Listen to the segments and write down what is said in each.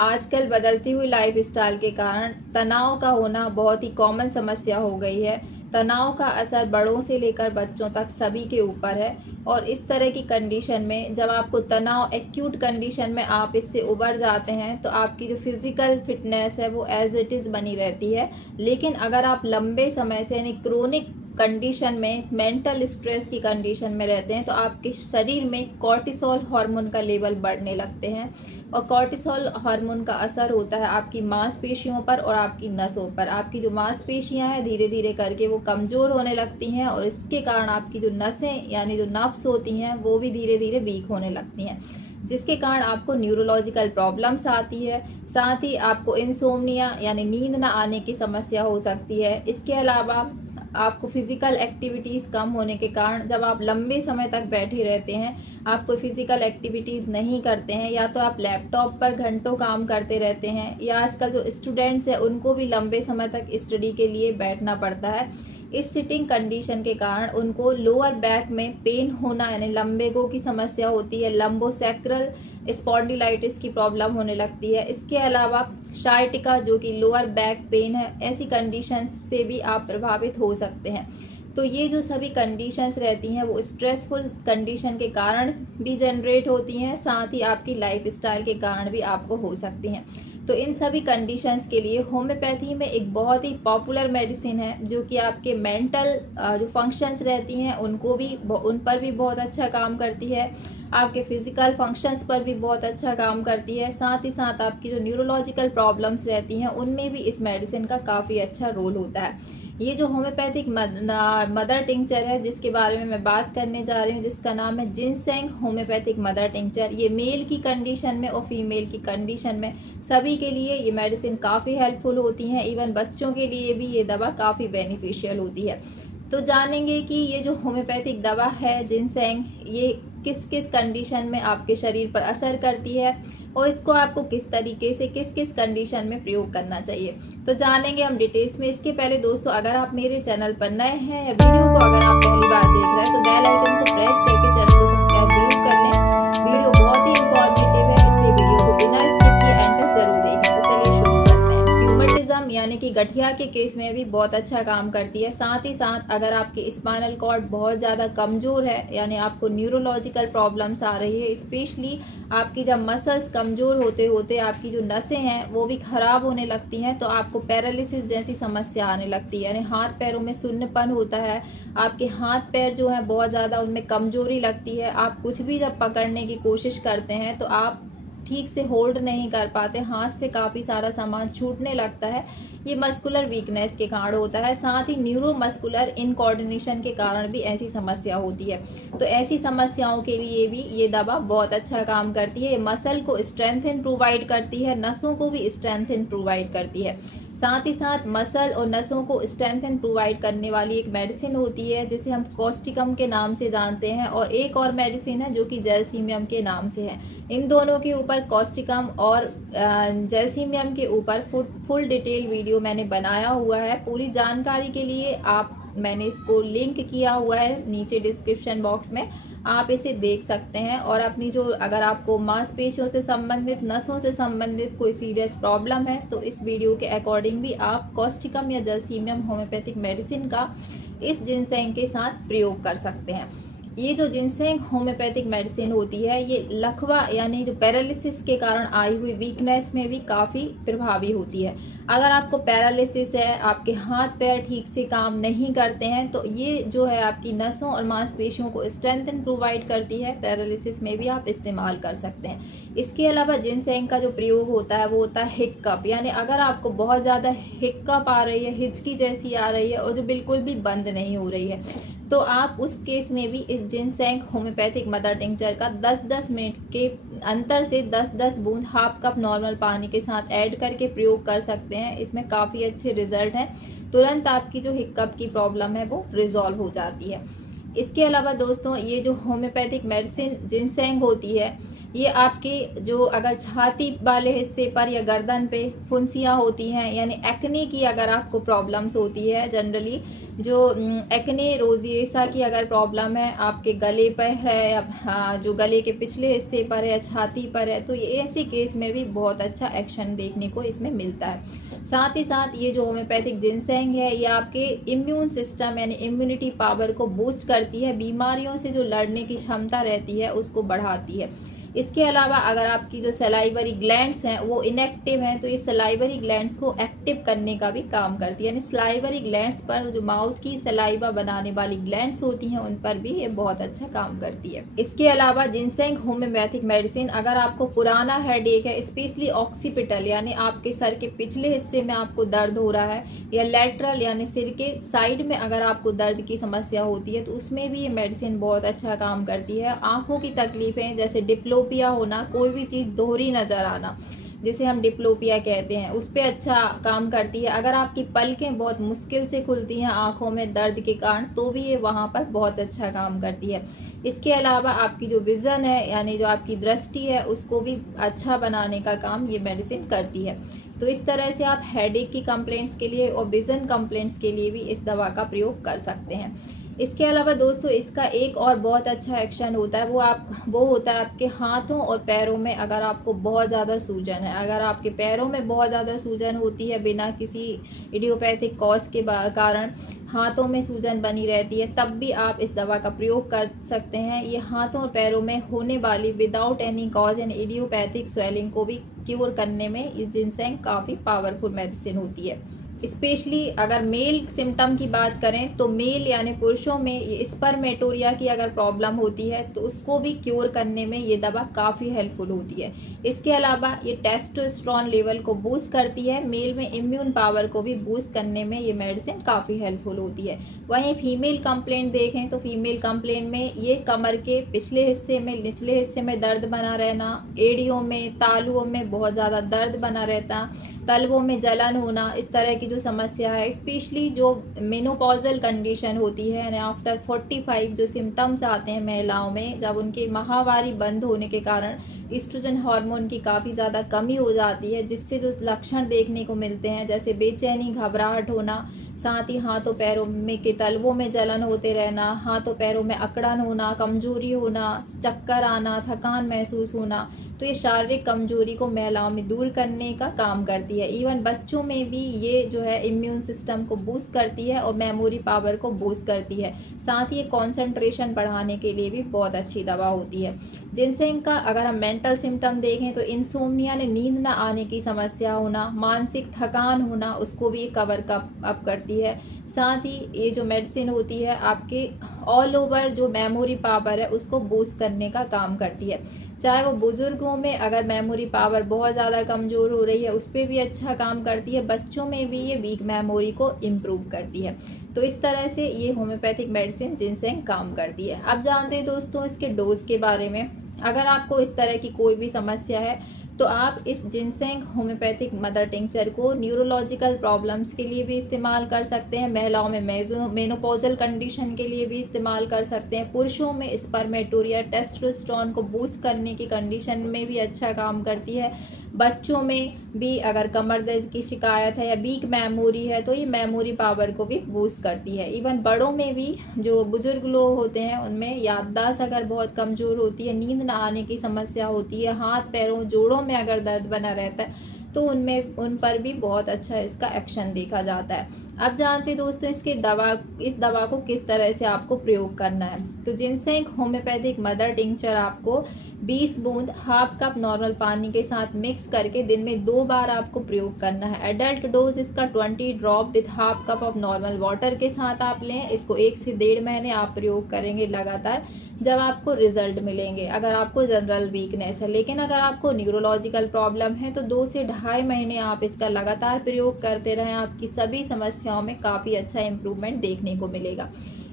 आजकल बदलती हुई लाइफस्टाइल के कारण तनाव का होना बहुत ही कॉमन समस्या हो गई है। तनाव का असर बड़ों से लेकर बच्चों तक सभी के ऊपर है और इस तरह की कंडीशन में जब आपको तनाव एक्यूट कंडीशन में आप इससे उबर जाते हैं तो आपकी जो फिजिकल फिटनेस है वो एज इट इज़ बनी रहती है। लेकिन अगर आप लंबे समय से यानी क्रोनिक कंडीशन में मेंटल स्ट्रेस की कंडीशन में रहते हैं तो आपके शरीर में कॉर्टिसोल हार्मोन का लेवल बढ़ने लगते हैं और कॉर्टिसोल हार्मोन का असर होता है आपकी मांसपेशियों पर और आपकी नसों पर। आपकी जो मांसपेशियां हैं धीरे धीरे करके वो कमज़ोर होने लगती हैं और इसके कारण आपकी जो नसें यानी जो नर्व्स होती हैं वो भी धीरे धीरे वीक होने लगती हैं, जिसके कारण आपको न्यूरोलॉजिकल प्रॉब्लम्स आती है। साथ ही आपको इंसोम्निया यानी नींद न आने की समस्या हो सकती है। इसके अलावा आपको फिज़िकल एक्टिविटीज़ कम होने के कारण जब आप लंबे समय तक बैठे रहते हैं, आप कोई फिज़िकल एक्टिविटीज़ नहीं करते हैं, या तो आप लैपटॉप पर घंटों काम करते रहते हैं, या आजकल जो स्टूडेंट्स हैं उनको भी लंबे समय तक स्टडी के लिए बैठना पड़ता है। इस सिटिंग कंडीशन के कारण उनको लोअर बैक में पेन होना यानी लंबेगो की समस्या होती है, लंबोसेक्रल स्पॉन्डिलाइटिस की प्रॉब्लम होने लगती है। इसके अलावा शायटिका जो कि लोअर बैक पेन है, ऐसी कंडीशंस से भी आप प्रभावित हो सकते हैं। तो ये जो सभी कंडीशंस रहती हैं वो स्ट्रेसफुल कंडीशन के कारण भी जनरेट होती हैं, साथ ही आपकी लाइफस्टाइल के कारण भी आपको हो सकती हैं। तो इन सभी कंडीशंस के लिए होम्योपैथी में एक बहुत ही पॉपुलर मेडिसिन है जो कि आपके मेंटल जो फंक्शंस रहती हैं उन पर भी बहुत अच्छा काम करती है, आपके फिजिकल फंक्शंस पर भी बहुत अच्छा काम करती है। साथ ही साथ आपकी जो न्यूरोलॉजिकल प्रॉब्लम्स रहती हैं उनमें भी इस मेडिसिन का काफ़ी अच्छा रोल होता है। ये जो होम्योपैथिक मदर टिंचर है जिसके बारे में मैं बात करने जा रही हूँ, जिसका नाम है जिनसेंग होम्योपैथिक मदर टिंचर, ये मेल की कंडीशन में और फीमेल की कंडीशन में सभी के लिए ये मेडिसिन काफ़ी हेल्पफुल होती हैं। इवन बच्चों के लिए भी ये दवा काफ़ी बेनिफिशियल होती है। तो जानेंगे कि ये जो होम्योपैथिक दवा है जिनसेंग, ये किस किस कंडीशन में आपके शरीर पर असर करती है और इसको आपको किस तरीके से किस किस कंडीशन में प्रयोग करना चाहिए, तो जानेंगे हम डिटेल्स में। इसके पहले दोस्तों, अगर आप मेरे चैनल पर नए हैं या वीडियो को अगर आप पहली बार देख रहे हैं तो बेल आइकन को प्रेस करके चैनल को सब्सक्राइब जरूर कर लें। वीडियो बहुत ही इंफॉर्मेटिव है, इसलिए वीडियो को बिना स्किप किए एंड तक जरूर देखें। तो चलिए शुरू करते हैं। र्यूमेटिज्म यानी कि गठिया के केस में भी बहुत अच्छा काम करती है। साथ ही साथ अगर आपकी स्पाइनल कॉर्ड बहुत ज़्यादा कमज़ोर है यानी आपको न्यूरोलॉजिकल प्रॉब्लम्स आ रही है, स्पेशली आपकी जब मसल्स कमज़ोर होते होते आपकी जो नसें हैं वो भी ख़राब होने लगती हैं, तो आपको पैरालिसिस जैसी समस्या आने लगती है, यानी हाथ पैरों में सुन्नपन होता है, आपके हाथ पैर जो हैं बहुत ज़्यादा उनमें कमज़ोरी लगती है। आप कुछ भी जब पकड़ने की कोशिश करते हैं तो आप ठीक से होल्ड नहीं कर पाते, हाथ से काफ़ी सारा सामान छूटने लगता है। ये मस्कुलर वीकनेस के कारण होता है। साथ ही न्यूरोमस्कुलर इनकोऑर्डिनेशन के कारण भी ऐसी समस्या होती है। तो ऐसी समस्याओं के लिए भी ये दवा बहुत अच्छा काम करती है। ये मसल को स्ट्रेंथन प्रोवाइड करती है, नसों को भी स्ट्रेंथन प्रोवाइड करती है। साथ ही साथ मसल और नसों को स्ट्रेंथन प्रोवाइड करने वाली एक मेडिसिन होती है जिसे हम कॉस्टिकम के नाम से जानते हैं, और एक और मेडिसिन है जो कि जैलसीमियम के नाम से है। इन दोनों के ऊपर कॉस्टिकम और जैलसीमियम के ऊपर फुल डिटेल वीडियो मैंने बनाया हुआ है। पूरी जानकारी के लिए मैंने इसको लिंक किया हुआ है नीचे डिस्क्रिप्शन बॉक्स में, आप इसे देख सकते हैं। और अपनी जो अगर आपको मांसपेशियों से संबंधित, नसों से संबंधित कोई सीरियस प्रॉब्लम है तो इस वीडियो के अकॉर्डिंग भी आप कॉस्टिकम या जैलसीमियम होम्योपैथिक मेडिसिन का इस जिनसेंग के साथ प्रयोग कर सकते हैं। ये जो जिनसेंग होम्योपैथिक मेडिसिन होती है ये लकवा यानी जो पैरालिसिस के कारण आई हुई वीकनेस में भी काफ़ी प्रभावी होती है। अगर आपको पैरालिसिस है, आपके हाथ पैर ठीक से काम नहीं करते हैं, तो ये जो है आपकी नसों और मांसपेशियों को स्ट्रेंथन प्रोवाइड करती है। पैरालिसिस में भी आप इस्तेमाल कर सकते हैं। इसके अलावा जिनसेंग का जो प्रयोग होता है वो होता है हिक्कप, यानी अगर आपको बहुत ज़्यादा हिक्कप आ रही है, हिचकी जैसी आ रही है और जो बिल्कुल भी बंद नहीं हो रही है, तो आप उस केस में भी इस जिनसेंग होम्योपैथिक मदर टिंचर का 10-10 मिनट के अंतर से 10-10 बूंद हाफ कप नॉर्मल पानी के साथ ऐड करके प्रयोग कर सकते हैं। इसमें काफ़ी अच्छे रिजल्ट हैं, तुरंत आपकी जो हिक्कप की प्रॉब्लम है वो रिजॉल्व हो जाती है। इसके अलावा दोस्तों, ये जो होम्योपैथिक मेडिसिन जिनसेंग होती है ये आपके जो अगर छाती वाले हिस्से पर या गर्दन पे फुंसियाँ होती हैं, यानी एक्ने की अगर आपको प्रॉब्लम्स होती है, जनरली जो एक्ने रोजिएसा की अगर प्रॉब्लम है आपके गले पर है या जो गले के पिछले हिस्से पर है या छाती पर है, तो ये ऐसे केस में भी बहुत अच्छा एक्शन देखने को इसमें मिलता है। साथ ही साथ ये जो होम्योपैथिक जिनसेंग है ये आपके इम्यून सिस्टम यानी इम्यूनिटी पावर को बूस्ट करती है, बीमारियों से जो लड़ने की क्षमता रहती है उसको बढ़ाती है। इसके अलावा अगर आपकी जो सलाइवरी ग्लैंड्स हैं वो इनएक्टिव हैं, तो ये सलाइवरी ग्लैंड्स को एक्टिव करने का भी काम करती है, यानी सलाइवरी ग्लैंड्स पर जो माउथ की सलाइवा बनाने वाली ग्लैंड्स होती हैं उन पर भी ये बहुत अच्छा काम करती है। इसके अलावा जिनसेंग होम्योपैथिक मेडिसिन, अगर आपको पुराना हेडेक है, स्पेशली ऑक्सीपिटल यानी आपके सर के पिछले हिस्से में आपको दर्द हो रहा है, या लेटरल यानी सिर के साइड में अगर आपको दर्द की समस्या होती है, तो उसमें भी ये मेडिसिन बहुत अच्छा काम करती है। आँखों की तकलीफें जैसे डिप्लोपिया होना, कोई भी चीज़ दोहरी नज़र आना जिसे हम डिप्लोपिया कहते हैं, उस पर अच्छा काम करती है। अगर आपकी पलकें बहुत मुश्किल से खुलती हैं आँखों में दर्द के कारण, तो भी ये वहाँ पर बहुत अच्छा काम करती है। इसके अलावा आपकी जो विज़न है यानी जो आपकी दृष्टि है उसको भी अच्छा बनाने का काम ये मेडिसिन करती है। तो इस तरह से आप हेडेक की कंप्लेंट्स के लिए और विज़न कंप्लेंट्स के लिए भी इस दवा का प्रयोग कर सकते हैं। इसके अलावा दोस्तों इसका एक और बहुत अच्छा एक्शन होता है, वो होता है आपके हाथों और पैरों में अगर आपको बहुत ज़्यादा सूजन है। अगर आपके पैरों में बहुत ज़्यादा सूजन होती है बिना किसी इडियोपैथिक कॉज के कारण हाथों में सूजन बनी रहती है, तब भी आप इस दवा का प्रयोग कर सकते हैं। ये हाथों और पैरों में होने वाली without any cause and idiopathic swelling को भी क्योर करने में इस जिनसेंग काफ़ी पावरफुल मेडिसिन होती है। स्पेशली अगर मेल सिम्टम की बात करें तो मेल यानी पुरुषों में स्पर्मेटोरिया की अगर प्रॉब्लम होती है तो उसको भी क्योर करने में ये दवा काफ़ी हेल्पफुल होती है। इसके अलावा ये टेस्टोस्टेरोन लेवल को बूस्ट करती है, मेल में इम्यून पावर को भी बूस्ट करने में ये मेडिसिन काफ़ी हेल्पफुल होती है। वहीं फीमेल कंप्लेंट देखें तो फीमेल कंप्लेंट में ये कमर के पिछले हिस्से में निचले हिस्से में दर्द बना रहना, एड़ियों में तालुओं में बहुत ज़्यादा दर्द बना रहता, तलवों में जलन होना, इस तरह की जो समस्या है, स्पेशली जो मेनोपॉजल कंडीशन होती है यानी आफ्टर 45 जो सिम्टम्स आते हैं महिलाओं में, जब उनकी माहवारी बंद होने के कारण ईस्ट्रोजन हार्मोन की काफ़ी ज़्यादा कमी हो जाती है, जिससे जो लक्षण देखने को मिलते हैं जैसे बेचैनी, घबराहट होना, साथ ही हाथों पैरों में के तलवों में जलन होते रहना, हाथों पैरों में अकड़न होना, कमजोरी होना, चक्कर आना, थकान महसूस होना, तो ये शारीरिक कमजोरी को महिलाओं में दूर करने का काम करती है। इवन बच्चों में भी ये जो है इम्यून सिस्टम को बूस्ट करती है और मेमोरी पावर को बूस्ट करती है। साथ ही ये कॉन्सेंट्रेशन बढ़ाने के लिए भी बहुत अच्छी दवा होती है। जिनसेंग का अगर हम मेंटल सिम्टम देखें तो इंसोम्निया ने नींद न आने की समस्या होना, मानसिक थकान होना, उसको भी कवर अप करती है। साथ ही ये जो मेडिसिन होती है आपके ऑल ओवर जो मेमोरी पावर है उसको बूस्ट करने का काम करती है। चाहे वो बुजुर्गों में अगर मेमोरी पावर बहुत ज़्यादा कमज़ोर हो रही है उस पर भी अच्छा काम करती है, बच्चों में भी ये वीक मेमोरी को इम्प्रूव करती है। तो इस तरह से ये होम्योपैथिक मेडिसिन जिनसेंग काम करती है। अब जानते हैं दोस्तों इसके डोज के बारे में। अगर आपको इस तरह की कोई भी समस्या है तो आप इस जिनसेंग होम्योपैथिक मदर टिंचर को न्यूरोलॉजिकल प्रॉब्लम्स के लिए भी इस्तेमाल कर सकते हैं, महिलाओं में मेनोपॉजल कंडीशन के लिए भी इस्तेमाल कर सकते हैं, पुरुषों में स्पर्मेटोरिया टेस्टोस्टेरोन को बूस्ट करने की कंडीशन में भी अच्छा काम करती है, बच्चों में भी अगर कमर दर्द की शिकायत है या वीक मेमोरी है तो ये मेमोरी पावर को भी बूस्ट करती है। इवन बड़ों में भी जो बुजुर्ग लोग होते हैं उनमें याददाश्त अगर बहुत कमज़ोर होती है, नींद न आने की समस्या होती है, हाथ पैरों जोड़ों में अगर दर्द बना रहता है तो उन पर भी बहुत अच्छा इसका एक्शन देखा जाता है। अब जानते हैं दोस्तों इस दवा को किस तरह से आपको प्रयोग करना है। तो जिनसेंग होम्योपैथिक मदर टिंचर आपको 20 बूंद हाफ कप नॉर्मल पानी के साथ मिक्स करके दिन में 2 बार आपको प्रयोग करना है। एडल्ट डोज इसका 20 drop with half cup of normal water के साथ आप लें। इसको 1 से 1.5 महीने आप प्रयोग करेंगे लगातार, जब आपको रिजल्ट मिलेंगे। अगर आपको जनरल वीकनेस है, लेकिन अगर आपको न्यूरोलॉजिकल प्रॉब्लम है तो 2 से 2.5 महीने आप इसका लगातार प्रयोग करते रहें, आपकी सभी समस्याओं में काफ़ी अच्छा इम्प्रूवमेंट देखने को मिलेगा।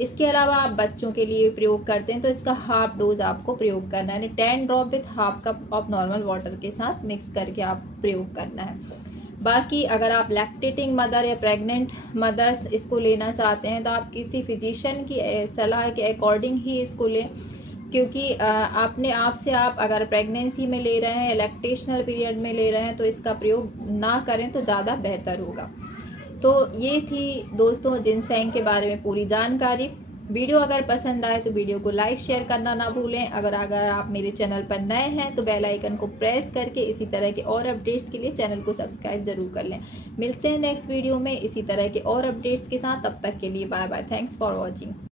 इसके अलावा आप बच्चों के लिए प्रयोग करते हैं तो इसका हाफ डोज आपको प्रयोग करना है, यानी 10 drop with half cup of normal water के साथ मिक्स करके आपको प्रयोग करना है। बाकी अगर आप लैक्टेटिंग मदर या प्रेग्नेंट मदर्स इसको लेना चाहते हैं तो आप किसी फिजिशियन की सलाह के अकॉर्डिंग ही इसको लें। क्योंकि अपने आप से आप अगर प्रेगनेंसी में ले रहे हैं, लैक्टेशनल पीरियड में ले रहे हैं, तो इसका प्रयोग ना करें तो ज़्यादा बेहतर होगा। तो ये थी दोस्तों जिनसेंग के बारे में पूरी जानकारी। वीडियो अगर पसंद आए तो वीडियो को लाइक शेयर करना ना भूलें। अगर आप मेरे चैनल पर नए हैं तो बेल आइकन को प्रेस करके इसी तरह के और अपडेट्स के लिए चैनल को सब्सक्राइब जरूर कर लें। मिलते हैं नेक्स्ट वीडियो में इसी तरह के और अपडेट्स के साथ। तब तक के लिए bye bye. Thanks for watching.